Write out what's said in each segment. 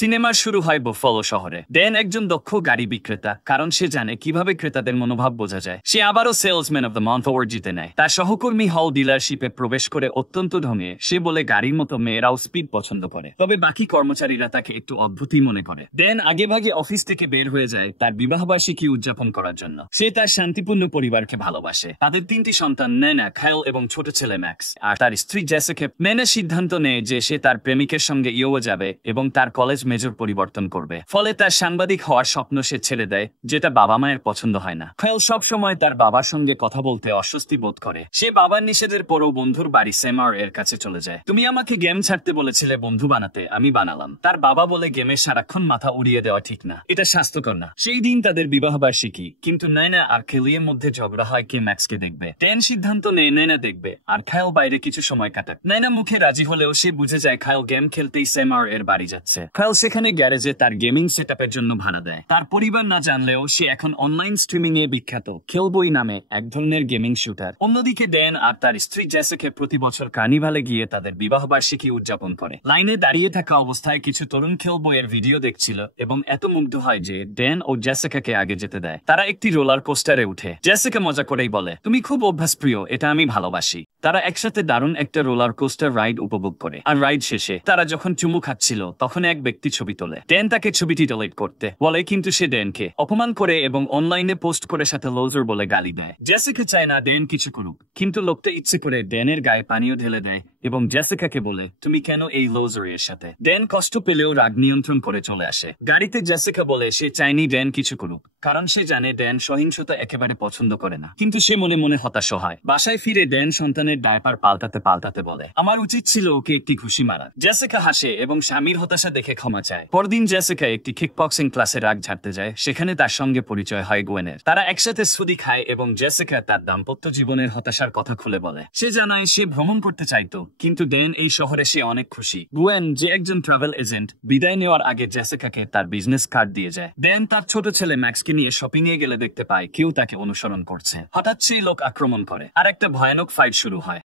সিনেমার শুরু হয় বুফালো শহরে। ড্যান একজন দক্ষ গাড়ি বিক্রেতা, কারণ সে জানে কিভাবে ক্রেতাদের মনোভাব বোঝা যায়। সে আবারও salesman of the month award জিতে নেয়। তার সহকর্মী হল ডিলারশিপে প্রবেশ করে অত্যন্ত ঢঙে সে বলে গাড়ির মতো মেয়েরাও স্পিড পছন্দ করে, তবে বাকি কর্মচারীরা তাকে একটু অদ্ভুতই মনে করে। ড্যান আগেভাগে অফিস থেকে বের হয়ে যায় তার বিবাহবার্ষিকী উদযাপন করার জন্য। সে তার শান্তিপূর্ণ পরিবারকে ভালোবাসে। তাদের 3টি সন্তান নায়না, খায়াল এবং ছোট ছেলে ম্যাক্স, আর তার স্ত্রী জেসিকা। নায়না সিদ্ধান্ত নেয় যে সে তার প্রেমিকের সঙ্গে ইয়োয়া যাবে এবং তার কলেজ মেজর পরিবর্তন করবে। ফলে তার সাংবাদিক হওয়ার স্বপ্ন সে ছেড়ে দেয়, যেটা বাবা মায়ের পছন্দ হয় না। খায়াল সবসময় তার বাবার সঙ্গে কথা বলতে অস্বস্তি বোধ করে। সে বাবার নিষেধের পরও বন্ধুর বাড়ি সেমার এর কাছে চলে যায়। তুমি আমাকে গেম ছাড়তে বলেছিলে বন্ধু বানাতে, আমি বানালাম। তার বাবা বলে গেমে সারাক্ষণ মাথা উড়িয়ে দেওয়া ঠিক না, এটা স্বাস্থ্যকর না। সেই দিন তাদের বিবাহবার্ষিকী, কিন্তু নায়না আর খেলিয়ের মধ্যে ঝগড়া হয় কে ম্যাক্সকে দেখবে। ড্যান সিদ্ধান্ত নেয় নায়না দেখবে, আর খায়াল বাইরে কিছু সময় কাটাক। নায়না মুখে রাজি হলেও সে বুঝে যায় খায়াল গেম খেলতেই সেমার এর বাড়ি যাচ্ছে। খায়াল সেখানে গ্যারেজে তার গেমিং সেটআপের জন্য ভাড়া দেয়। তার পরিবার না জানলেও সে এখন অনলাইন স্ট্রিমিং এ বিখ্যাত খেলবই নামে এক ধরনের গেমিং শুটার। অন্যদিকে ড্যান আর তার স্ত্রী জেসিকা প্রতি বছর কার্নিভালে গিয়ে তাদের বিবাহবার্ষিকী উদযাপন করে। লাইনে দাঁড়িয়ে থাকা অবস্থায় কিছু তরুণ খেলবইয়ের ভিডিও দেখছিল এবং এত মুগ্ধ হয় যে ড্যান ও জেসিকাকে আগে যেতে দেয়। তারা একটি রোলার কোস্টারে উঠে। জেসিকা মজা করেই বলে, তুমি খুব অভ্যাসপ্রিয়, এটা আমি ভালোবাসি। তারা একসাথে দারুণ একটা রোলার কোস্টার রাইড উপভোগ করে। আর রাইড শেষে তারা যখন চুমু খাচ্ছিল তখন এক ব্যক্তি ছবি তোলে। ড্যান তাকে ছবিটি ডিলিট করতে বলে, কিন্তু সে ড্যানকে অপমান করে এবং অনলাইনে পোস্ট করে সাথে লুজার বলে গালি দেয়। জেসিকা চায় না ড্যান কিছু করুক, কিন্তু লোকটা ইচ্ছে করে ড্যানের গায়ে পানীয় ঢেলে দেয় এবং জেসিকাকে বলে, তুমি কেন এই লুজার এর সাথে। ড্যান কষ্ট পেলেও রাগ নিয়ন্ত্রণ করে চলে আসে। গাড়িতে জেসিকা বলে সে চায়নি ড্যান কিছু করুক, কারণ সে জানে ড্যান সহিংসতা একেবারে পছন্দ করে না, কিন্তু সে মনে মনে হতাশ হয়। বাসায় ফিরে ড্যান সন্তানের ডায়পার পাল্টাতে বলে, আমার উচিত ছিল ওকে একটি ঘুষি মারা। জেসিকা হাসে এবং স্বামীর হতাশা দেখে ক্ষমা চায়। পরদিন জেসিকা একটি কিকবক্সিং ক্লাসে রাগ ঝাড়তে যায়। সেখানে তার সঙ্গে পরিচয় হয় গুয়েনের। তারা একসাথে সুদি খায় এবং জেসিকা তার দাম্পত্য জীবনের হতাশার কথা খুলে বলে। সে জানায় সে ভ্রমণ করতে চাইতো, কিন্তু ড্যান এই শহরে সে অনেক খুশি। গুয়েন, যে একজন ট্রাভেল এজেন্ট, বিদায় নেওয়ার আগে জেসিকাকে তার বিজনেস কার্ড দিয়ে যায়। ড্যান তার ছোট ছেলে ম্যাক্সকে নিয়ে শপিং এ গেলে দেখতে পায় কেউ তাকে অনুসরণ করছে। হঠাৎ সেই লোক আক্রমণ করে আর একটা ভয়ানক ফাইট শুরু হয়।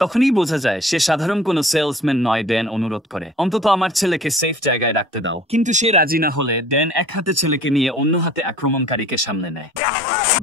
তখনই বোঝা যায় সে সাধারণ কোনো সেলসম্যান নয়। ড্যান অনুরোধ করে, অন্তত আমার ছেলেকে সেফ জায়গায় রাখতে দাও। কিন্তু সে রাজি না হলে ড্যান এক হাতে ছেলেকে নিয়ে অন্য হাতে আক্রমণকারীকে সামনে নেয়।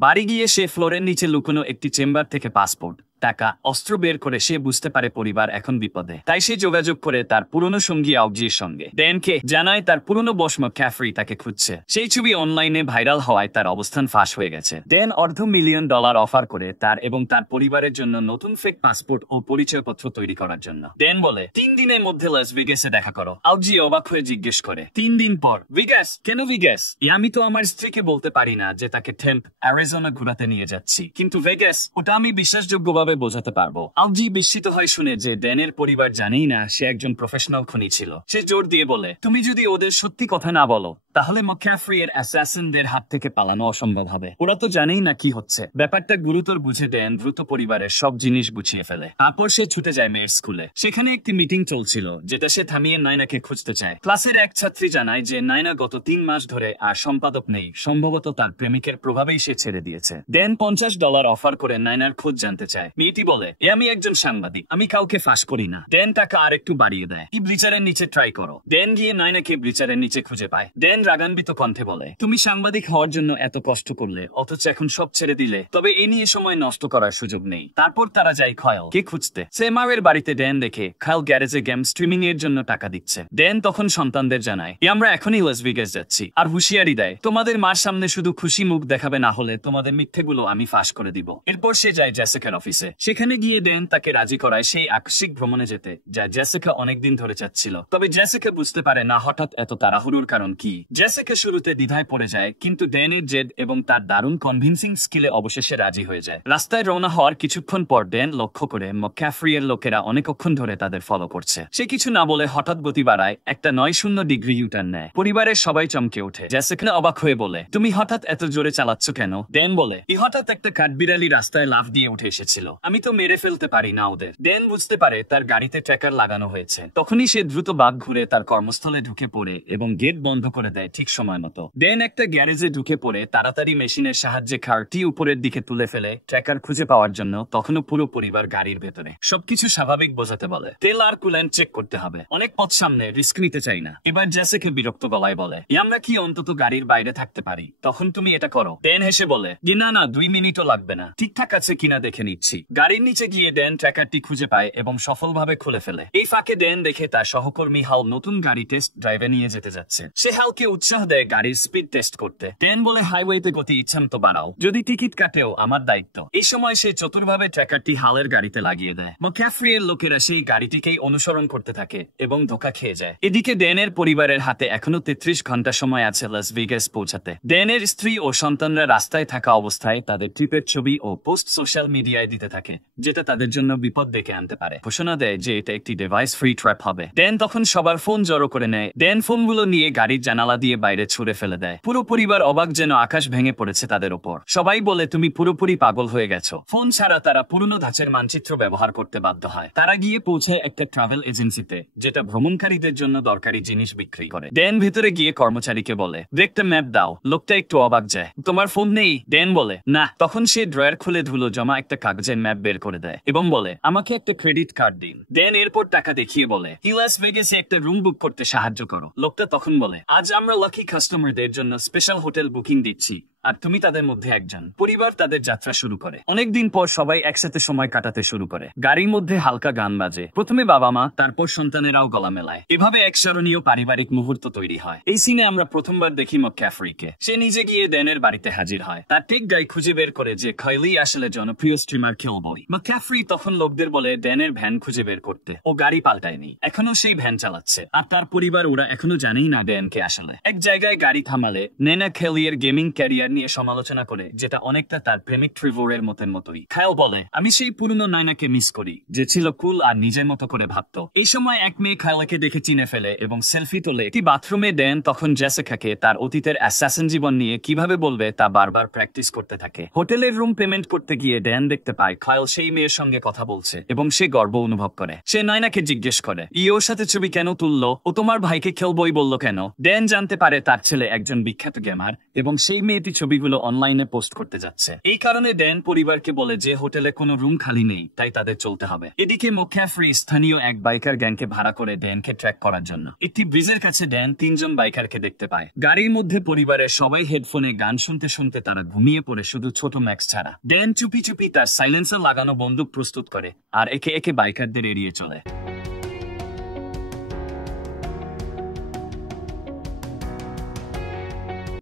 বাড়ি গিয়ে সে ফ্লোরের নিচে লুকোনো একটি চেম্বার থেকে পাসপোর্ট, টাকা, অস্ত্র বের করে সে বুঝতে পারে পরিবার এখন বিপদে। তাই সে যোগাযোগ করে তার পুরনো সঙ্গী আউজির সঙ্গে। ড্যানকে জানায় তার পুরনো বস ম্যাকক্যাফরি তাকে খুঁজছে। সেই ছবি অনলাইনে ভাইরাল হওয়ায় তার অবস্থান ফাঁস হয়ে গেছে। ড্যান $250,000 অফার করে তার এবং তার পরিবারের জন্য নতুন ফেক পাসপোর্ট ও পরিচয়পত্র তৈরি করার জন্য। ড্যান বলে, 3 দিনের মধ্যে লাস ভেগাসে দেখা করো। আউজি অবাক হয়ে জিজ্ঞেস করে, 3 দিন পর? ভেগাস? কেন ভেগাস? আমি তো আমার স্ত্রীকে বলতে পারি না যে তাকে টেম্প, অ্যারিজোনা ঘুরাতে নিয়ে যাচ্ছি, কিন্তু ভেগাস, ওটা আমি বিশ্বাসযোগ্যভাবে বোঝাতে পারবো। আউজি বিস্মিত হয় শুনে যে ড্যানের পরিবার জানেই না সে একজন প্রফেশনাল খুনি ছিল। সে জোর দিয়ে বলে, তুমি যদি ওদের সত্যি কথা না বলো তাহলে ম্যাকক্যাফরি এর অ্যাসাসিনদের হাত থেকে পালানো অসম্ভব হবে। ওরা তো জানেই না কি হচ্ছে। ব্যাপারটা গুরুতর বুঝে ড্যান দ্রুত পরিবারের সব জিনিস গুছিয়ে ফেলে। তারপর সে ছুটে যায় মেয়ের স্কুলে। সেখানে একটি মিটিং চলছিল যেটা সে থামিয়ে নায়নাকে খুঁজতে চায়। ক্লাসের এক ছাত্রী জানায় যে নায়না গত 3 মাস ধরে আর সম্পাদক নেই, সম্ভবত তার প্রেমিকের প্রভাবেই সে ছেড়ে দিয়েছে। ড্যান $50 অফার করে নায়নার খোঁজ জানতে চায়। মেয়েটি বলে, আমি একজন সাংবাদিক, আমি কাউকে ফাঁস করি না। ড্যান টাকা আর একটু বাড়িয়ে দেয়, এই ব্লিচারের নিচে ট্রাই করো। ড্যান গিয়ে নায়নাকে ব্লিচারের নিচে খুঁজে পায়। ড্যান রাগান্বিত কণ্ঠে বলে, তুমি সাংবাদিক হওয়ার জন্য এত কষ্ট করলে, অথচ এখন সব ছেড়ে দিলে। তবে এ নিয়ে সময় নষ্ট করার সুযোগ নেই। তারপর তারা যায় খায়ালকে খুঁজতে। সেমারের বাড়িতে ড্যান দেখে খায়াল গ্যারেজে গেম স্ট্রিমিং এর জন্য টাকা দিচ্ছে। ড্যান তখন সন্তানদের জানায়, আমরা এখনই লাস ভেগাস যাচ্ছি, আর হুঁশিয়ারি দেয়, তোমাদের মার সামনে শুধু খুশি মুখ দেখাবে, না হলে তোমাদের মিথ্যেগুলো আমি ফাঁস করে দিব। এরপর সে যায় জেসিকার অফিসে। সেখানে গিয়ে ড্যান তাকে রাজি করায় সেই আকস্মিক ভ্রমণে যেতে, যা জেসিকা অনেকদিন ধরে চাচ্ছিল। তবে জেসিকা বুঝতে পারে না হঠাৎ এত তাড়াহুড়োর কারণ কি। জেসিকা শুরুতে দ্বিধায় পড়ে যায়, কিন্তু ড্যানের জেদ এবং তার দারুণ কনভিন্সিং স্কিলে অবশেষে রাজি হয়ে যায়। রাস্তায় রওনা হওয়ার কিছুক্ষণ পর ড্যান লক্ষ্য করে ম্যাকক্যাফরি এর লোকেরা অনেকক্ষণ ধরে তাদের ফলো করছে। সে কিছু না বলে হঠাৎ গতি বাড়ায়, একটা 90° ইউটার্ন নেয়। পরিবারের সবাই চমকে ওঠে। জেসিকা অবাক হয়ে বলে, তুমি হঠাৎ এত জোরে চালাচ্ছ কেন? ড্যান বলে, হঠাৎ একটা কাঠবিড়ালি রাস্তায় লাফ দিয়ে উঠে এসেছিল, আমি তো মেরে ফেলতে পারি না ওদের। ড্যান বুঝতে পারে তার গাড়িতে ট্র্যাকার লাগানো হয়েছে। তখনই সে দ্রুত বাঘ ঘুরে তার কর্মস্থলে ঢুকে পড়ে এবং গেট বন্ধ করে দেয় ঠিক সময় মতো। ড্যান একটা গ্যারেজে ঢুকে পড়ে তাড়াতাড়ি মেশিনের সাহায্যে কারটি উপরের দিকে তুলে ফেলে ট্র্যাকার খুঁজে পাওয়ার জন্য। তখনও পুরো পরিবার গাড়ির ভেতরে। সবকিছু স্বাভাবিক বোঝাতে বলে, তেল আর কুল্যান্ট চেক করতে হবে, অনেক পথ সামনে, রিস্ক নিতে চাই না। এবার জেসিকা বিরক্ত গলায় বলে, আমরা কি অন্তত গাড়ির বাইরে থাকতে পারি? তখন তুমি এটা করো। ড্যান হেসে বলে, না 2 মিনিটও লাগবে না, ঠিকঠাক আছে কিনা দেখে নিচ্ছি। গাড়ির নিচে গিয়ে ড্যান ট্র্যাকারটি খুঁজে পায় এবং সফলভাবে খুলে ফেলে। এই ফাঁকে ড্যান দেখে তার সহকর্মী হাল নতুন গাড়ি টেস্ট ড্রাইভে নিয়ে যেতে যাচ্ছে। সে হালকে উৎসাহ দেয় গাড়ির স্পিড টেস্ট করতে। ড্যান বলে, হাইওয়েতে গতি ইচ্ছামতো বাড়াও, যদি টিকিট কাটেও আমার দায়িত্ব। এই সময় সে চতুরভাবে ট্র্যাকারটি হালের গাড়িতে লাগিয়ে দেয়। ম্যাকক্যাফ্রি এর লোকেরা সেই গাড়িটিকেই অনুসরণ করতে থাকে এবং ধোঁকা খেয়ে যায়। এদিকে ড্যানের পরিবারের হাতে এখনো 33 ঘন্টা সময় আছে লাস ভেগাস পৌঁছাতে। ড্যানের স্ত্রী ও সন্তানরা রাস্তায় থাকা অবস্থায় তাদের ট্রিপের ছবি ও পোস্ট সোশ্যাল মিডিয়ায় দিতে থাকে, যেটা তাদের জন্য বিপদ ডেকে আনতে পারে। ঘোষণা দেয় যে এটা একটি ডিভাইস ফ্রি ট্র্যাপ হবে। ড্যান তখন সবার ফোন জড়ো করে নেয়। ড্যান ফোনগুলো নিয়ে গাড়ির জানালা দিয়ে বাইরে ছুড়ে ফেলে দেয়। পুরো পরিবার অবাক, যেন আকাশ ভেঙে পড়েছে তাদের ওপর। সবাই বলে, তুমি পুরোপুরি পাগল হয়ে গেছো। ফোন ছাড়া তারা পুরনো ধাঁচের মানচিত্র ব্যবহার করতে বাধ্য হয়। তারা গিয়ে পৌঁছায় একটা ট্রাভেল এজেন্সিতে, যেটা ভ্রমণকারীদের জন্য দরকারি জিনিস বিক্রি করে। ড্যান ভেতরে গিয়ে কর্মচারীকে বলে, একটা ম্যাপ দাও। লোকটা একটু অবাক যায়, তোমার ফোন নেই? ড্যান বলে, না। তখন সে ড্রয়ার খুলে ধুলো জমা একটা কাগজের ম্যাপ বের করে দেয় এবং বলে, আমাকে একটা ক্রেডিট কার্ড দিন। ড্যান এরপর টাকা দেখিয়ে বলে, লাস ভেগাসে একটা রুম বুক করতে সাহায্য করো। লোকটা তখন বলে, আজ আমরা লাকি কাস্টমারদের জন্য স্পেশাল হোটেল বুকিং দিচ্ছি, আর তুমি তাদের মধ্যে একজন। পরিবার তাদের যাত্রা শুরু করে। অনেকদিন পর সবাই একসাথে সময় কাটাতে শুরু করে। গাড়ির মধ্যে হালকা গান বাজে। প্রথমে বাবা মা, তারপর সন্তানেরাও গলা মেলায়। এভাবে এক স্মরণীয় পারিবারিক মুহূর্ত তৈরি হয়। এই সিনে আমরা প্রথমবার দেখি ম্যাকক্যাফ্রিকে। সে নিজে গিয়ে ড্যানের বাড়িতে হাজির হয়। তার টেক গাই খুঁজে বের করে যে কাইলি আসলে জনপ্রিয় স্ট্রিমার কিলবয়। ম্যাকক্যাফ্রি তখন লোকদের বলে ড্যানের ভ্যান খুঁজে বের করতে। ও গাড়ি পাল্টায়নি, এখনো সেই ভ্যান চালাচ্ছে। আর তার পরিবার, ওরা এখনো জানেই না ড্যানকে আসলে। এক জায়গায় গাড়ি থামালে নেনা খেলিয়ার গেমিং ক্যারিয়ার নিয়ে সমালোচনা করে, যেটা অনেকটা তার প্রেমিক ট্রিভোরের মতোই। খায়াল বলে, আমি সেই পুরনো নায়নাকে মিস করি, যে ছিল কুল আর নিজের মতো করে ভাবতো। এই সময় এক মেয়ে খায়ালকে দেখে চিনে ফেলে এবং সেলফি তোলে একটি বাথরুমে। ড্যান তখন জেসিকাকে তার অতীতের অ্যাসাসিন জীবন নিয়ে কিভাবে বলবে তা বারবার প্র্যাকটিস করতে থাকে। হোটেলের রুম পেমেন্ট করতে গিয়ে ড্যান দেখতে পায় খায়াল সেই মেয়ের সঙ্গে কথা বলছে এবং সে গর্ব অনুভব করে। সে নায়নাকে জিজ্ঞেস করে, ওর সাথে ছবি কেন তুললো? ও তোমার ভাইকে খেলবই বললো কেন? ড্যান জানতে পারে তার ছেলে একজন বিখ্যাত গেমার এবং সেই মেয়েটি ছবিগুলো অনলাইনে পোস্ট করতে যাচ্ছে। এই কারণে ড্যান পরিবারকে বলে যে হোটেলে কোনো রুম খালি নেই, তাই তাদের চলতে হবে। এদিকে ম্যাকক্যাফ্রি স্থানীয় এক বাইকার গ্যাংকে ভাড়া করে ড্যানকে ট্র্যাক করার জন্য। একটি ব্রিজের কাছে ড্যান 3 জন বাইকারকে দেখতে পায়। গাড়ির মধ্যে পরিবারের সবাই হেডফোনে গান শুনতে শুনতে তারা ঘুমিয়ে পড়ে, শুধু ছোট ম্যাক্স ছাড়া। ড্যান চুপি চুপি তার সাইলেন্সার লাগানো বন্দুক প্রস্তুত করে আর একে একে বাইকারদের এড়িয়ে চলে।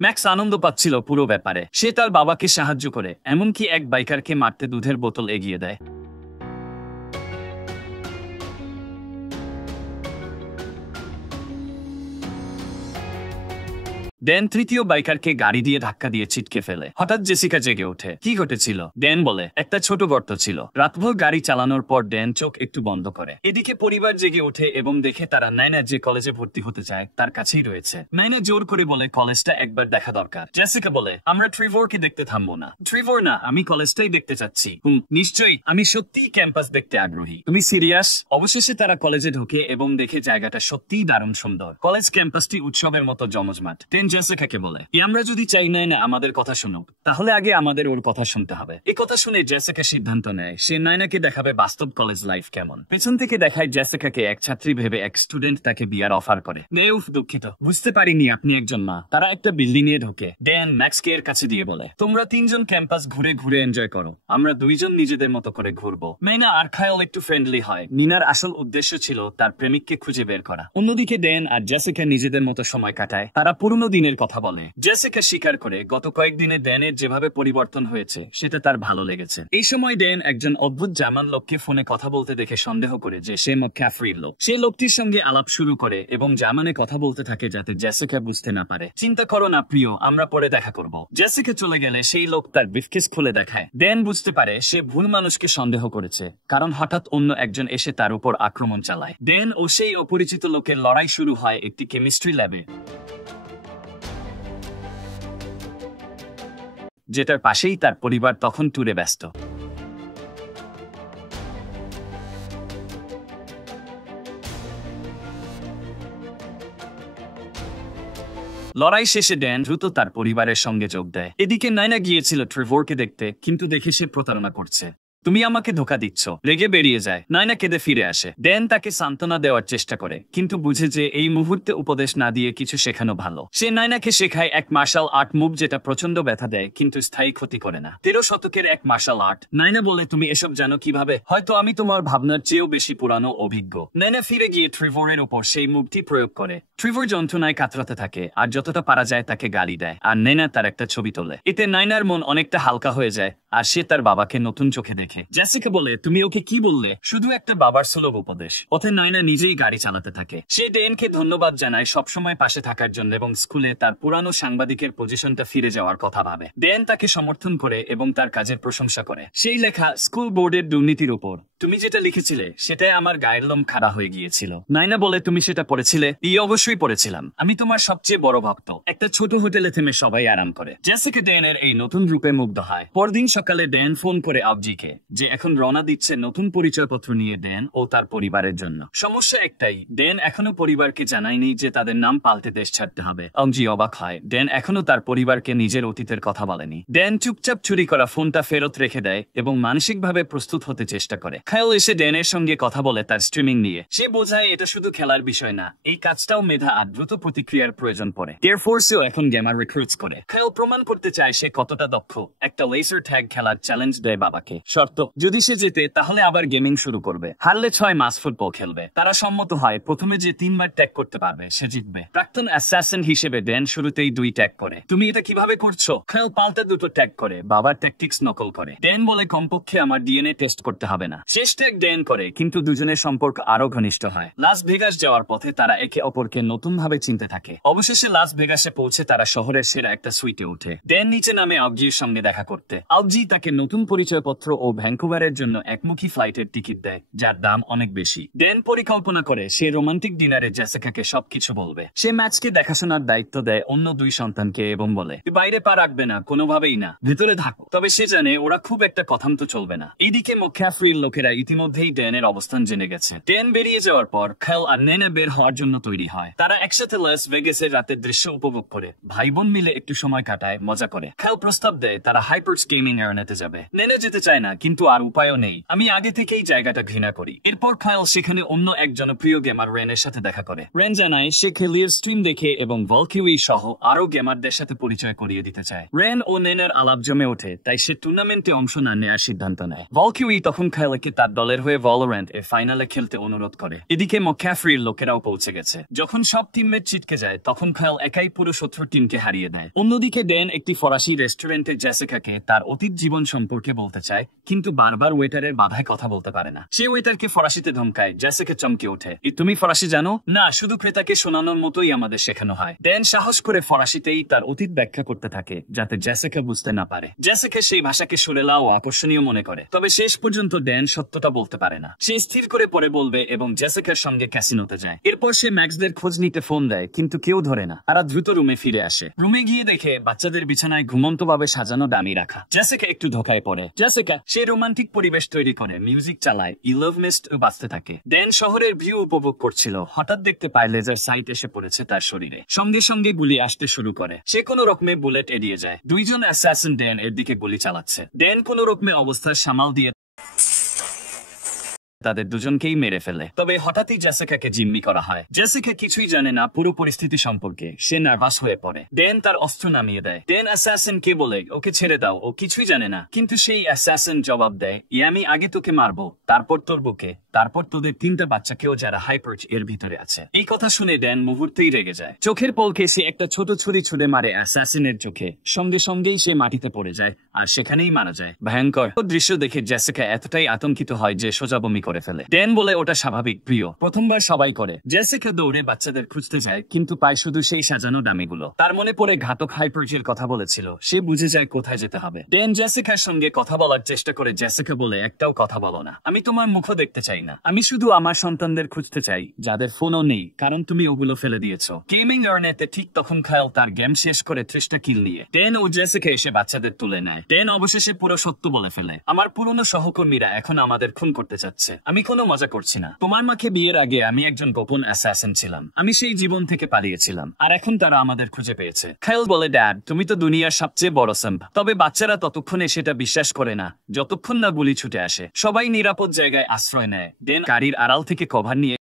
ম্যাক্স আনন্দ পাচ্ছিল পুরো ব্যাপারে। সে তার বাবাকে সাহায্য করে, এমনকি এক বাইকারকে মারতে দুধের বোতল এগিয়ে দেয়। ড্যান তৃতীয় বাইকারকে গাড়ি দিয়ে ধাক্কা দিয়ে ছিটকে ফেলে। হঠাৎ জেসিকা জেগে ওঠে। কি ঘটেছিল? ড্যান বলে, একটা ছোট গর্ত ছিল। রাতভর গাড়ি চালানোর পর ড্যান চোখ একটু বন্ধ করে। এদিকে পরিবার জেগে ওঠে এবং দেখে তারা নায়না যে কলেজে ভর্তি হতে চায় তার কাছেই রয়েছে। নায়না জোর করে বলে কলেজটা একবার দেখা দরকার। জেসিকা বলে, আমরা ট্রিভোরকে দেখতে থামবো না। ট্রিভোর না, আমি কলেজটাই দেখতে চাচ্ছি। নিশ্চয়ই, আমি সত্যিই ক্যাম্পাস দেখতে আগ্রহী। তুমি সিরিয়াস? অবশেষে তারা কলেজে ঢোকে এবং দেখে জায়গাটা সত্যিই দারুণ সুন্দর। কলেজ ক্যাম্পাসটি উৎসবের মতো জমজমাট। জেসিকাকে বলে, আমরা যদি চাই না আমাদের কথা শুনুক, তাহলে আগে আমাদের ওর কথা শুনতে হবে। এই কথা শুনে জেসিকা সিদ্ধান্ত নেয় সে নায়নাকে দেখাবে বাস্তব কলেজ লাইফ কেমন। পেছন থেকে দেখায় জেসিকাকে এক ছাত্রী ভেবে এক স্টুডেন্ট তাকে বিয়ার অফার করে। দুঃখিত, বুঝতে পারিনি আপনি একজন মা। তারা একটা বিল্ডিং এ ঢোকে। ড্যান ম্যাক্সকে এর কাছে দিয়ে বলে, তোমরা 3 জন ক্যাম্পাস ঘুরে ঘুরে এনজয় করো, আমরা 2 জন নিজেদের মতো করে ঘুরবো। মেনা আর খায়াল একটু ফ্রেন্ডলি হয়। নিনার আসল উদ্দেশ্য ছিল তার প্রেমিককে খুঁজে বের করা। অন্যদিকে ড্যান আর জেসিকা নিজেদের মতো সময় কাটায়। তারা পুরনো দিনের কথা বলে। জেসিকা স্বীকার করে গত কয়েকদিনে ড্যানের যেভাবে পরিবর্তন হয়েছে সেটা তার ভালো লেগেছে। এই সময় ড্যান একজন অদ্ভুত জার্মান লোককে ফোনে কথা বলতে দেখে সন্দেহ করে যে সে ম্যাকক্যাফ্রির লোক। সে লোকটির সঙ্গে আলাপ শুরু করে এবং জার্মানে কথা বলতে থাকে যাতে জেসিকা বুঝতে না পারে। চিন্তা করো না প্রিয়, আমরা পরে দেখা করব। জেসিকা চলে গেলে সেই লোক তার ব্রিফকেস খুলে দেখায়। ড্যান বুঝতে পারে সে ভুল মানুষকে সন্দেহ করেছে, কারণ হঠাৎ অন্য একজন এসে তার উপর আক্রমণ চালায়। ড্যান ও সেই অপরিচিত লোকের লড়াই শুরু হয় একটি কেমিস্ট্রি ল্যাবে। যেটার পাশেই তার পরিবার তখন ট্যুরে ব্যস্ত। লড়াই শেষে ড্যান দ্রুত তার পরিবারের সঙ্গে যোগ দেয়। এদিকে নায়না গিয়েছিল ট্রেভরকে দেখতে, কিন্তু দেখে সে প্রতারণা করছে। তুমি আমাকে ধোকা দিচ্ছ, রেগে বেরিয়ে যায়। নায়না কেঁদে ফিরে আসে। ড্যান তাকে সান্ত্বনা দেওয়ার চেষ্টা করে, কিন্তু বুঝে যে এই মুহূর্তে উপদেশ না দিয়ে কিছু শেখানো ভালো। সে নায়নাকে শেখায় এক মার্শাল আর্ট মুভ যেটা প্রচন্ড ব্যথা দেয় কিন্তু স্থায়ী ক্ষতি করে না। 13 শতকের এক মার্শাল আর্ট। নায়না বলে, তুমি এসব জানো কিভাবে? হয়তো আমি তোমার ভাবনার চেয়েও বেশি পুরানো অভিজ্ঞ। নায়না ফিরে গিয়ে ট্রেভরের উপর সেই মুভটি প্রয়োগ করে। ট্রেভর যন্ত্রণায় কাতরাতে থাকে আর যতটা পারা যায় তাকে গালি দেয়, আর নায়না তার একটা ছবি তোলে। এতে নায়নার মন অনেকটা হালকা হয়ে যায় আর সে তার বাবাকে নতুন চোখে দেখে। জেসিকা বলে, তুমি ওকে কি বললে? শুধু একটা বাবার সুলভ উপদেশ। পথে নায়না নিজেই গাড়ি চালাতে থাকে। সে ডেনকে ধন্যবাদ জানায় সবসময় পাশে থাকার জন্য এবং স্কুলে তার পুরানো সাংবাদিকের পজিশনটা ফিরে যাওয়ার কথা ভাবে। ডেন তাকে সমর্থন করে এবং তার কাজের প্রশংসা করে। সেই লেখা স্কুল বোর্ডের দুর্নীতির উপর তুমি যেটা লিখেছিলে সেটাই আমার গায়ের লোম খাড়া হয়ে গিয়েছিল। নায়না বলে, তুমি সেটা পড়েছিলে? অবশ্যই পড়েছিলাম। আমি তোমার সবচেয়ে বড় ভক্ত। একটা ছোট হোটেলে থেমে সবাই আরাম করে। জেসিকা ডেনের এই নতুন রূপে মুগ্ধ হয়। পরদিন সকালে ড্যান ফোন করে আবজিকে যে এখন রওনা দিচ্ছে নতুন পরিচয়পত্র নিয়ে ড্যান ও তার পরিবারের জন্য। সমস্যা একটাই, ড্যান এখনো পরিবারকে জানায়নি যে তাদের নাম পাল্টে দেশ ছাড়তে হবে। আবজি অবাক হয়, ড্যান এখনো তার পরিবারকে নিজের অতীতের কথা বলেনি। ড্যান চুপচাপ চুরি করা ফোনটা ফেরত রেখে দেয় এবং মানসিকভাবে প্রস্তুত হতে চেষ্টা করে। খায়াল এসে ড্যানের সঙ্গে কথা বলে তার স্ট্রিমিং নিয়ে। সে বোঝায় এটা শুধু খেলার বিষয় না, এই কাজটাও মেধা আর দ্রুত প্রতিক্রিয়ার প্রয়োজন পড়ে। এয়ার ফোর্সেও এখন গেমার রিক্রুটস করে। খায়াল প্রমাণ করতে চায় সে কতটা দক্ষ। একটা লেসার ট্যাগ খেলার চ্যালেঞ্জ দেয় বাবাকে। শর্ত, যদি সে জেতে তাহলে আবার গেমিং শুরু করবে, হারলে 6 মাস ফুটবল খেলবে। তারা সম্মত হয়, প্রথমে যে 3 বার ট্যাগ করতে পারবে সে জিতবে। প্রাক্তন অ্যাসাসিন হিসেবে ড্যান শুরুতেই 2 ট্যাগ করে। তুমি এটা কিভাবে করছো? খায়াল পাল্টা 2 ট্যাগ করে, বাবার ট্যাকটিক্স নকল করে। ড্যান বলে, কমপক্ষে আমার ডিএনএ টেস্ট করতে হবে না। শেষ ট্যাগ ড্যান করে, কিন্তু দুজনের সম্পর্ক আরো ঘনিষ্ঠ হয়। লাস ভেগাস যাওয়ার পথে তারা একে অপরকে নতুন ভাবে চিনতে থাকে। অবশেষে লাস ভেগাসে পৌঁছে তারা শহরের সেরা একটা সুইটে উঠে। ড্যান নিচে নামে আবজির সঙ্গে দেখা করতে। আবজি তাকে নতুন পরিচয়পত্র ও ভ্যাঙ্কুভারের জন্য একমুখী ফ্লাইটের টিকিট দেয়, যার দাম অনেক বেশি। ড্যান পরিকল্পনা করে সে রোমান্টিক ডিনারে জেসিকাকে সবকিছু বলবে। সে ম্যাচকে দেখাশোনার দায়িত্ব দেয় অন্য 2 সন্তানকে এবং বলে, বাইরে পা রাখবে না, কোনোভাবেই না, ভেতরে থাকো। তবে সে জানে ওরা খুব একটা কথামতো চলবে না। এইদিকে মক্কাফ্রির লোকেরা ইতিমধ্যেই ড্যানের অবস্থান জেনে গেছে। ড্যান বেরিয়ে যাওয়ার পর খায়াল আর নেনা বের হওয়ার জন্য তৈরি হয়। তারা একসাথে লাস ভেগাসের রাতের দৃশ্য উপভোগ করে ভাই বোন মিলে একটু সময় কাটায়, মজা করে। খায়াল প্রস্তাব দেয় তারা হাইপার্স গেমিং এরিনাতে যাবে। নেনা যেতে চায় না, কিন্তু আর উপায়ও নেই। আমি আগে থেকেই জায়গাটা ঘৃণা করি। এরপর খায়াল সেখানে অন্য এক জনপ্রিয় গেমার রেনের সাথে দেখা করে। রেন জানায় সে খেলিয়ার স্ট্রিম দেখে এবং ভলকিউই সহ আরো গেমারদের সাথে পরিচয় করিয়ে দিতে চায়। রেন ও নেনার আলাপ জমে ওঠে, তাই সে টুর্নামেন্টে অংশ না নেওয়ার সিদ্ধান্ত নেয়। ভলকিউই তখন খায়ালকে তার দলের হয়ে ভ্যালোরেন্ট এর ফাইনালে খেলতে অনুরোধ করে। এদিকে মক্কাফ্রির লোকেরাও পৌঁছে গেছে। যখন সব টিমমেট ছিটকে যায় তখন খায়াল একাই পুরো শত্রু টিমকে হারিয়ে দেয়। অন্যদিকে ড্যান একটি ফরাসি রেস্টুরেন্টে জেসিকাকে তার অতীত জীবন সম্পর্কে বলতে চায়, কিন্তু বারবার ওয়েটারের বাধায় কথা বলতে পারে না। সে ওয়েটারকে ফরাসিতে ধমকায়। জেসিকা চমকে ওঠে, তুমি ফরাসি জানো? না, শুধু ক্রেতাকে শোনানোর মতোই আমাদের শেখানো হয়। ড্যান সাহস করে ফরাসিতেই তার অতীত ব্যাখ্যা করতে থাকে, যাতে জেসিকা বুঝতে না পারে। জেসিকা সেই ভাষাকে সুরেলা ও আকর্ষণীয় মনে করে, তবে শেষ পর্যন্ত ড্যান সত্যটা বলতে পারে না। সে স্থির করে পরে বলবে এবং জেসিকার সঙ্গে ক্যাসিনোতে যায়। এরপর সে ম্যাক্সদের খোঁজ নিতে ফোন দেয়, কিন্তু কেউ ধরে না। তারা দ্রুত রুমে ফিরে আসে। রুমে গিয়ে দেখে বাচ্চাদের বিছানায় ঘুমন্তভাবে সাজানো ডামি রাখা। জেসিকা একটু ধোকায় পড়ে। জেসিকা সে রোমান্টিক পরিবেশ তৈরি করে, মিউজিক চালায়, ইউ লাভ মিস্ট বাজতে থাকে। ড্যান শহরের ভিউ উপভোগ করছিল, হঠাৎ দেখতে পায় লেজার সাইট এসে পড়েছে তার শরীরে। সঙ্গে সঙ্গে গুলি আসতে শুরু করে। সে কোনো রকমে বুলেট এড়িয়ে যায়। 2 জন অ্যাসাসিন ড্যান এর দিকে গুলি চালাচ্ছে। ড্যান কোনো রকমে অবস্থার সামাল দিয়ে তাদের দুজনকেই মেরে ফেলে। তবে হঠাৎই জেসিকাকে জিম্মি করা হয়। জেসিকা কিছুই জানে না পুরো পরিস্থিতি সম্পর্কে। সে নার্ভাস হয়ে পড়ে। ড্যান তার অস্ত্র নামিয়ে দেয়। ড্যান অ্যাসাসিন কে বলে ওকে ছেড়ে দাও, ও কিছুই জানে না। কিন্তু সেই অ্যাসাসিন জবাব দেয়, আমি আগে তোকে মারবো, তারপর তোর বুকে, তারপর তোদের 3টা বাচ্চাকেও, যারা হাইপার্চ এর ভিতরে আছে। এই কথা শুনে ড্যান মুহূর্তেই রেগে যায়। চোখের পলকে সে একটা ছোট ছুরি ছুড়ে মারে অ্যাসাসিনের চোখে। সঙ্গে সঙ্গেই সে মাটিতে পড়ে যায় আর সেখানেই মারা যায়। ভয়ঙ্কর দৃশ্য দেখে জেসিকা এতটাই আতঙ্কিত হয় যে সোজা বমি করে করে ফেলে। ড্যান বলে ওটা স্বাভাবিক, প্রিয়, প্রথমবার সবাই করে। জেসিকা দৌড়ে বাচ্চাদের খুঁজতে যায়, কিন্তু পায় শুধু সেই সাজানো ডামিগুলো। তার মনে পড়ে ঘাতক হাইপারজির কথা বলেছিল, সে বুঝে যায় কোথায় যেতে হবে। ড্যান জেসিকার সঙ্গে কথা বলার চেষ্টা করে। জেসিকা বলে, একটাও কথা বলো না, আমি তোমার মুখও দেখতে চাই না, আমি শুধু আমার সন্তানদের খুঁজতে চাই যাদের ফোনও নেই, কারণ তুমি ওগুলো ফেলে দিয়েছো। গেমিং আর্নেতে ঠিক তখন খায়াল তার গেম শেষ করে 30টা কিল নিয়ে। ড্যান ও জেসিকা এসে বাচ্চাদের তুলে নেয়। ড্যান অবশেষে পুরো সত্য বলে ফেলে, আমার পুরনো সহকর্মীরা এখন আমাদের খুন করতে চাচ্ছে, আমি কোনো মজা করছি না। তোমার মাকে বিয়ের আগে আমি একজন গোপন অ্যাসাসিন ছিলাম, আমি সেই জীবন থেকে পালিয়েছিলাম, আর এখন তারা আমাদের খুঁজে পেয়েছে। খায়াল বলে, ড্যাড তুমি তো দুনিয়ার সবচেয়ে বড় সাম্প। তবে বাচ্চারা ততক্ষণে সেটা বিশ্বাস করে না যতক্ষণ না গুলি ছুটে আসে। সবাই নিরাপদ জায়গায় আশ্রয় নেয়। ড্যান গাড়ির আড়াল থেকে কভার নিয়ে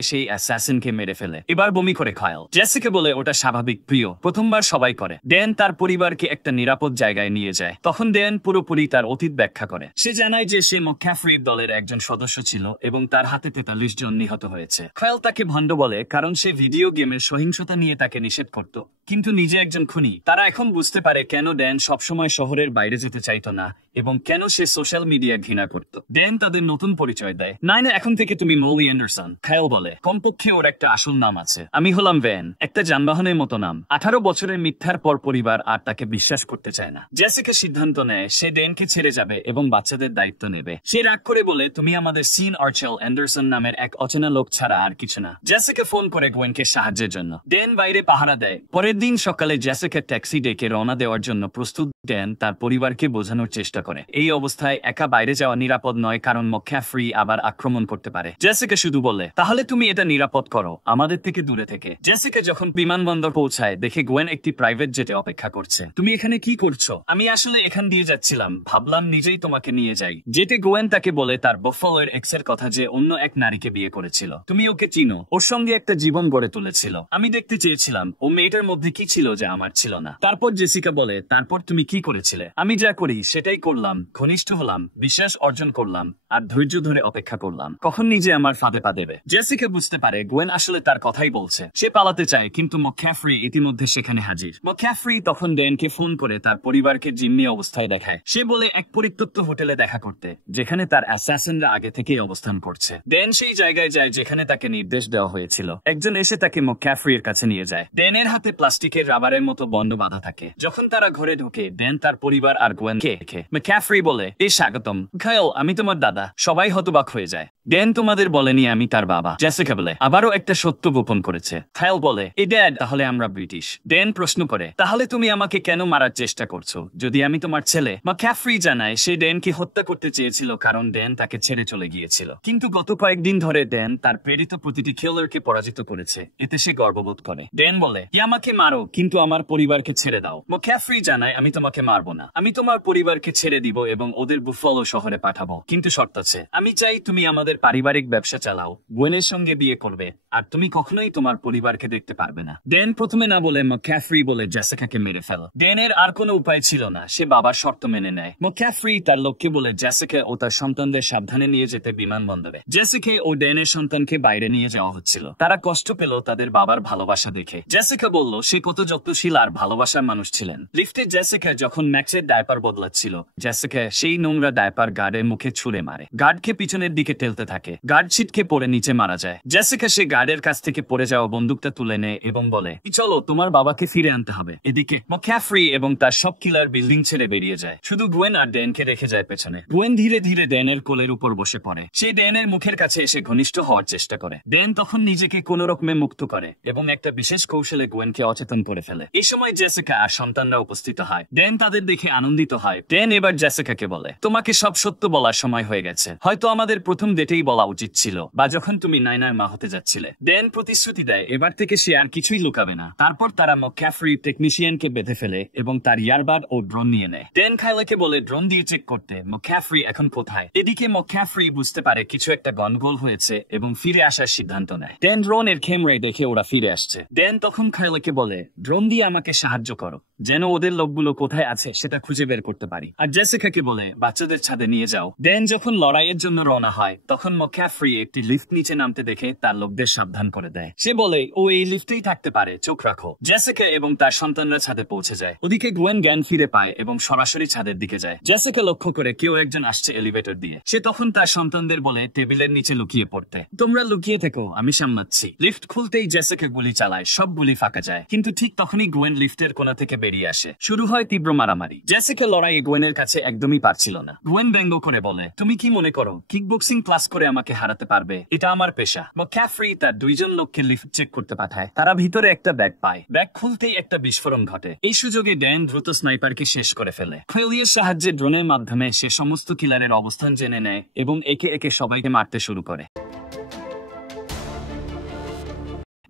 সেই অ্যাসাসিনকে মেরে ফেলে। এবার বমি করে খায়াল। জেসিকা বলে, ওটা স্বাভাবিক, প্রিয়, প্রথমবার সবাই করে। ড্যান তার পরিবারকে একটা নিরাপদ জায়গায় নিয়ে যায়। তখন ড্যান পুরোপুরি তার অতীত ব্যাখ্যা করে। সে জানায় যে সে মক্যাফ্রির দলের একজন সদস্য ছিল এবং তার হাতে 43 জন নিহত হয়েছে। খায়াল তাকে ভণ্ড বলে, কারণ সে ভিডিও গেমের সহিংসতা নিয়ে তাকে নিষেধ করত, কিন্তু নিজে একজন খুনি। তারা এখন বুঝতে পারে কেন ড্যান সবসময় শহরের বাইরে যেতে চাইতো না এবং কেন সে সোশ্যাল মিডিয়া ঘৃণা করত। ড্যান তাদের নতুন পরিচয় দেয়। না, এখন থেকে তুমি মলি অ্যান্ডারসন। খায়াল বলে, কমপক্ষে ওর একটা আসল নাম আছে, আমি হলাম ভ্যান, একটা যানবাহনের মতো নাম। 18 বছরের মিথ্যার পর পরিবার আর তাকে বিশ্বাস করতে চায় না। জেসিকা সিদ্ধান্ত নেয় সে ড্যানকে ছেড়ে যাবে এবং বাচ্চাদের দায়িত্ব নেবে। সে রাগ করে বলে, তুমি আমাদের সিন আর্চেল অ্যান্ডারসন নামের এক অচেনা লোক ছাড়া আর কিছু না। জেসিকা ফোন করে গোয়েনকে সাহায্যের জন্য। ড্যান বাইরে পাহারা দেয়। পরের দিন সকালে জেসিকা ট্যাক্সি ডেকে রওনা দেওয়ার জন্য প্রস্তুত। ড্যান তার পরিবারকে বোঝানোর চেষ্টা করে এই অবস্থায় একা বাইরে যাওয়া নিরাপদ নয়, কারণ মক্যাফ্রি আবার আক্রমণ করতে পারে। জেসিকা শুধু বলে, তাহলে তুমি এটা নিরাপদ করো, আমাদের থেকে দূরে থেকে। জেসিকা যখন বিমানবন্দর পৌঁছায় দেখে গোয়েন একটি প্রাইভেট জেটে অপেক্ষা করছে। তুমি এখানে কি করছো? আমি আসলে এখান দিয়ে যাচ্ছিলাম, ভাবলাম নিজেই তোমাকে নিয়ে যাই। জেটে গোয়েন তাকে বলে তার বফালোর এক্সের কথা, যে অন্য এক নারীকে বিয়ে করেছিল। তুমি ওকে চিনো, ওর সঙ্গে একটা জীবন গড়ে তুলেছিল। আমি দেখতে চেয়েছিলাম ও মেয়েটার মধ্যে কি ছিল যে আমার ছিল না। তারপর জেসিকা বলে, তারপর তুমি কি করেছিলে? আমি যা করি সেটাই করলাম, ঘনিষ্ঠ হলাম, বিশ্বাস অর্জন করলাম, আর ধৈর্য ধরে অপেক্ষা করলাম কখন নিজে আমার ফাঁদে পা দেবে। জেসিকা বুঝতে পারে গোয়েন আসলে তার কথাই বলছে। সে পালাতে চায়, কিন্তু মক্যাফ্রি ইতিমধ্যে সেখানে হাজির। মক্যাফ্রি তখন ড্যানকে ফোন করে তার পরিবারকে জিম্মি অবস্থায় দেখায়। সে বলে এক পরিত্যক্ত হোটেলে দেখা করতে, যেখানে তার অ্যাসাসিনরা আগে থেকেই অবস্থান করছে। ড্যান সেই জায়গায় যায় যেখানে তাকে নির্দেশ দেওয়া হয়েছিল। একজন এসে তাকে মক্যাফ্রির কাছে নিয়ে যায়। ড্যানের হাতে প্লাস্টিকের রাবারের মতো বন্ধ বাঁধা থাকে। যখন তারা ঘরে ঢোকে, ড্যান তার পরিবার আর গোয়েনকে দেখে। মক্যাফ্রি বলে, স্বাগতম খায়াল, আমি তোমার দাদা। সবাই হতবাক হয়ে যায়। ড্যান তোমাদের বলেনি আমি তার বাবা। জেসিকা বলে, আবারও একটা সত্য গোপন করেছে। খায়াল বলে, ড্যাড, তাহলে আমরা ব্রিটিশ। ড্যান প্রশ্ন করে, তাহলে তুমি আমাকে কেন মারার চেষ্টা করছো যদি আমি তোমার ছেলে? মক্যাফ্রি জানায় সে ড্যানকে হত্যা করতে চেয়েছিল কারণ ড্যান তাকে ছেড়ে চলে গিয়েছিল, কিন্তু গত কয়েকদিন ধরে ড্যান তার প্রেরিত প্রতিটি কিলারকে পরাজিত করেছে। এতে সে গর্ববোধ করে। ড্যান বলে, আমাকে মারো, কিন্তু আমার পরিবারকে ছেড়ে দাও। মক্যাফ্রি জানায়, আমি তোমাকে মারবো না, আমি তোমার পরিবারকে ছেড়ে দিব এবং ওদের বুফালো শহরে পাঠাবো, কিন্তু শর্ত আছে, আমি চাই তুমি আমাদের পারিবারিক ব্যবসা চালাও, গোয়েনের সঙ্গে বিয়ে করবে, আর তুমি কখনোই তোমার পরিবারকে দেখতে পারবে না। ড্যান প্রথমে না বলে মক্যাফ্রি বলে জেসিকাকে মেরে ফেল। ড্যানের আর কোনো উপায় ছিল না, সে বাবার শর্ত মেনে নেয়। মক্যাফ্রি তার লোককে বলে জেসিকা ও তার সন্তানদের সাবধানে নিয়ে যেতে বিমানবন্দরে। জেসিকা ও ড্যানের সন্তানকে বাইরে নিয়ে যাওয়া হচ্ছিল। তারা কষ্ট পেল তাদের বাবার ভালোবাসা দেখে। জেসিকা বলল সে কত যত্নশীল আর ভালোবাসার মানুষ ছিলেন। লিফটে জেসিকা যখন ম্যাক্সের ডায়পার বদলাচ্ছিল, জেসিকা সেই নোংরা ডায়পার গার্ডের মুখে ছুঁড়ে মারে। গার্ডকে পিছনের দিকে ঠেলতে থাকে। গার্ড ছিটকে পড়ে নিচে মারা যায়। জেসিকা সে গার্ডের কাছ থেকে পড়ে যাওয়া বন্দুকটা তুলে নেয় এবং বলে, চলো তোমার বাবাকে ফিরে আনতে হবে। এদিকে মক্যাফ্রি এবং তার সব কিলার বিল্ডিং ছেড়ে বেরিয়ে যায়। শুধু গোয়েন আর ড্যানকে রেখে যায় পেছনে। গোয়েন ধীরে ধীরে ড্যানের কোলের উপর বসে পড়ে। সে ড্যানের মুখের কাছে এসে ঘনিষ্ঠ হওয়ার চেষ্টা করে। ড্যান তখন নিজেকে কোন রকমে মুক্ত করে এবং একটা বিশেষ কৌশলে গোয়েনকে অচেতন করে ফেলে। এই সময় জেসিকা আর সন্তানরা উপস্থিত হয়। ড্যান তাদের দেখে আনন্দিত হয়। ড্যান এবার জেসিকাকে বলে, তোমাকে সব সত্য বলার সময় হয়ে গেছে। হয়তো আমাদের প্রথম ডেটেই বলা উচিত ছিল, বা যখন তুমি নাইনার মা হতে যাচ্ছিলে। ড্যান প্রতিশ্রুতি দেয় এবার থেকে সে আর কিছুই লুকাবে না। তারপর তারা মক্যাফ্রি টেকনিশিয়ানকে বেঁধে ফেলে এবং তার ইয়ারবাড ও ড্রোন নিয়ে নেয়। ড্যান খাইলাকে বলে ড্রোন দিয়ে চেক করতে মক্যাফ্রি এখন কোথায়। এদিকে মক্যাফ্রি বুঝতে পারে কিছু একটা গন্ডগোল হয়েছে এবং ফিরে আসার সিদ্ধান্ত নেয়। ড্যান ড্রোনের ক্যামেরায় দেখে ওরা ফিরে আসছে। ড্যান তখন খাইলাকে বলে, ড্রোন দিয়ে আমাকে সাহায্য করো, যেন ওদের লোকগুলো কোথায় আছে সেটা খুঁজে বের করতে পারি। আর জেসিকাকে বলে বাচ্চাদের ছাদে নিয়ে যাও। ড্যান যখন লড়াইয়ের জন্য রওনা হয় তখন তখন ম্যাকক্যাফ্রি একটি লিফট নিচে নামতে দেখে তার লোকদের সাবধান করে দেয়। সে বলে ও এই লিফটেই থাকতে পারে, চোখ রাখো। জেসিকা এবং তার সন্তানরা ছাদে পৌঁছে যায়। ওদিকে গুয়েন জ্ঞান ফিরে পায় এবং সরাসরি ছাদের দিকে যায়। জেসিকা লক্ষ্য করে কেউ একজন আসছে এলিভেটর দিয়ে। সে তখন তার সন্তানদের বলে টেবিলের নিচে লুকিয়ে পড়তে। তোমরা লুকিয়ে থেকো, আমি সামলাচ্ছি। লিফট খুলতেই জেসিকা গুলি চালায়, সব গুলি ফাঁকা যায়। কিন্তু ঠিক তখনই গুয়েন লিফটের কোণা থেকে বেরিয়ে আসে। শুরু হয় তীব্র মারামারি। জেসিকা লড়াইয়ে গুয়েনের কাছে একদমই পারছিল না। গুয়েন ব্যঙ্গ করে বলে, তুমি কি মনে করো কিকবক্সিং ক্লাস করে আমাকে হারাতে পারবে? এটা আমার পেশা। ম্যাকক্যাফ্রি তার দুইজন লোককে লিফট চেক করতে পাঠায়। তারা ভিতরে একটা ব্যাগ পায়। ব্যাগ খুলতেই একটা বিস্ফোরণ ঘটে। এই সুযোগে ড্যান দ্রুত স্নাইপারকে শেষ করে ফেলে। ফেলিয়ার সাহায্যে ড্রোনের মাধ্যমে সে সমস্ত কিলারের অবস্থান জেনে নেয় এবং একে একে সবাইকে মারতে শুরু করে।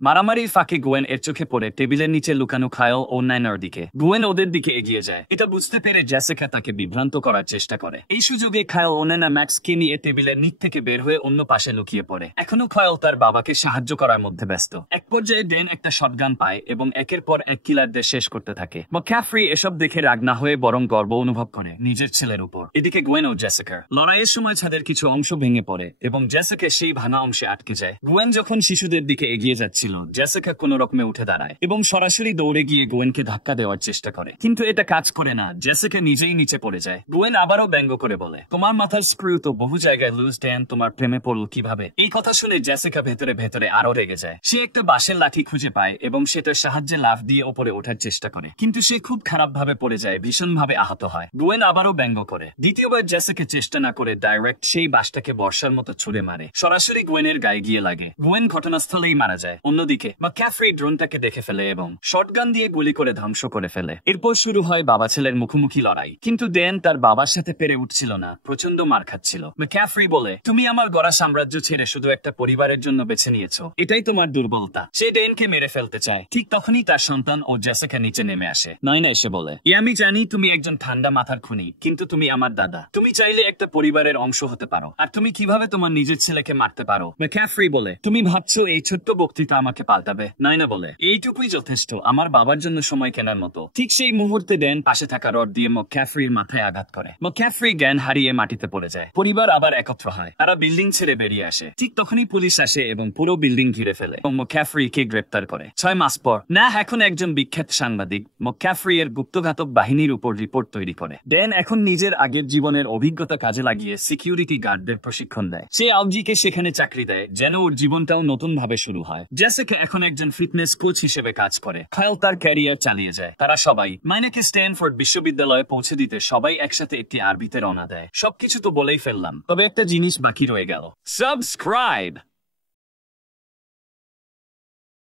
মারামারির ফাঁকে গুয়েন এর চোখে পড়ে টেবিলের নিচে লুকানো খায়ল ও নাইনার দিকে। গুয়েন ওদের দিকে এগিয়ে যায়। এটা বুঝতে পেরে জেসিকা তাকে বিভ্রান্ত করার চেষ্টা করে। এই সুযোগে খায়ল ও নাইনা ম্যাক্সকে নিয়ে টেবিলের নিচ থেকে বের হয়ে অন্য পাশে লুকিয়ে পড়ে। এখনো খায়ল তার বাবাকে সাহায্য করার মধ্যে ব্যস্ত। এক পর্যায়ে ডেন একটা শটগান পায় এবং একের পর এক কিলারদের শেষ করতে থাকে। ম্যাকক্যাফ্রি এসব দেখে রাগ না হয়ে বরং গর্ব অনুভব করে নিজের ছেলের উপর। এদিকে গুয়েন ও জেসিকার লড়াইয়ের সময় ছাদের কিছু অংশ ভেঙে পড়ে এবং জেসিকা সেই ভাঙা অংশে আটকে যায়। গুয়েন যখন শিশুদের দিকে এগিয়ে যাচ্ছিল, জেসিকা কোনো রকমে উঠে দাঁড়ায় এবং সরাসরি দৌড়ে গিয়ে গুয়েনকে ধাক্কা দেওয়ার চেষ্টা করে। কিন্তু এটা কাজ করে না। জেসিকা নিজেই নিচে পড়ে যায়। গুয়েন আবারও ব্যঙ্গ করে বলে, তোমার মাথার স্ক্রু তো বহু জায়গায় লুজ, ড্যান তোমার প্রেমে পড়ল কিভাবে? এই কথা শুনে জেসিকা ভেতরে ভেতরে আরো রেগে যায়। সে একটা বাঁশের লাঠি খুঁজে পায় এবং সেটার সাহায্যে লাফ দিয়ে ওপরে ওঠার চেষ্টা করে। কিন্তু সে খুব খারাপ ভাবে পড়ে যায়, ভীষণভাবে আহত হয়। গুয়েন আবারও ব্যঙ্গ করে। দ্বিতীয়বার জেসিকা চেষ্টা না করে ডাইরেক্ট সেই বাঁশটাকে বর্ষার মতো ছুড়ে মারে। সরাসরি গুয়েনের গায়ে গিয়ে লাগে। গুয়েন ঘটনাস্থলেই মারা যায়। অন্যদিকে ম্যাকক্যাফ্রি ড্রোনটাকে দেখে ফেলে এবং শটগান দিয়ে গুলি করে ধ্বংস করে ফেলে। এরপর শুরু হয় বাবা ছেলের মুখোমুখি লড়াই। কিন্তু ড্যান তার বাবার সাথে পেরে উঠছিল না, প্রচন্ড মার খাচ্ছিল। ম্যাকক্যাফ্রি বলে, তুমি আমার গড়া সাম্রাজ্য ছেড়ে শুধু একটা পরিবারের জন্য বেছে নিয়েছো, এটাই তোমার দুর্বলতা। সে ড্যানকে মেরে ফেলতে চায়। ঠিক তখনই তার সন্তান ও জেসিকা নিচে নেমে আসে। নাইনা এসে বলে, আমি জানি তুমি একজন ঠান্ডা মাথার খুনি, কিন্তু তুমি আমার দাদা। তুমি চাইলে একটা পরিবারের অংশ হতে পারো। আর তুমি কিভাবে তোমার নিজের ছেলেকে মারতে পারো? ম্যাকক্যাফ্রি বলে, তুমি ভাবছো এই ছোট্ট বক্তৃতা আমাকে পাল্টাবে? নাইনা বলে, এইটুকুই যথেষ্ট আমার বাবার জন্য সময় কেনার মতো। ঠিক সেই মুহূর্তে ড্যান পাশে থাকা রড দিয়ে ম্যাকক্যাফ্রির মাথায় আঘাত করে। ম্যাকক্যাফ্রি জ্ঞান হারিয়ে মাটিতে পড়ে যায়। পরিবার আবার একত্র হয়। তারা বিল্ডিং ছেড়ে বেরিয়ে আসে। ঠিক তখনই পুলিশ আসে এবং পুরো বিল্ডিং ঘিরে ফেলে এবং ম্যাকক্যাফ্রিকে গ্রেপ্তার করে। 6 মাস পর না এখন একজন বিখ্যাত সাংবাদিক ম্যাকক্যাফ্রি এর গুপ্তঘাতক বাহিনীর উপর রিপোর্ট তৈরি করে। ড্যান এখন নিজের আগের জীবনের অভিজ্ঞতা কাজে লাগিয়ে সিকিউরিটি গার্ডদের প্রশিক্ষণ দেয়। সে আলজিকে সেখানে চাকরি দেয় যেন ওর জীবনটাও নতুন ভাবে শুরু হয়। জেসিকা এখন একজন ফিটনেস কোচ হিসেবে কাজ করে। খায়ল তার ক্যারিয়ার চালিয়ে যায়। তারা সবাই মাইনাকে স্ট্যানফোর্ড বিশ্ববিদ্যালয়ে পৌঁছে দিতে সবাই একসাথে একটি আরবিতে রওনা দেয়। সবকিছু তো বলেই ফেললাম, তবে একটা জিনিস বাকি রয়ে গেল, সাবস্ক্রাইব।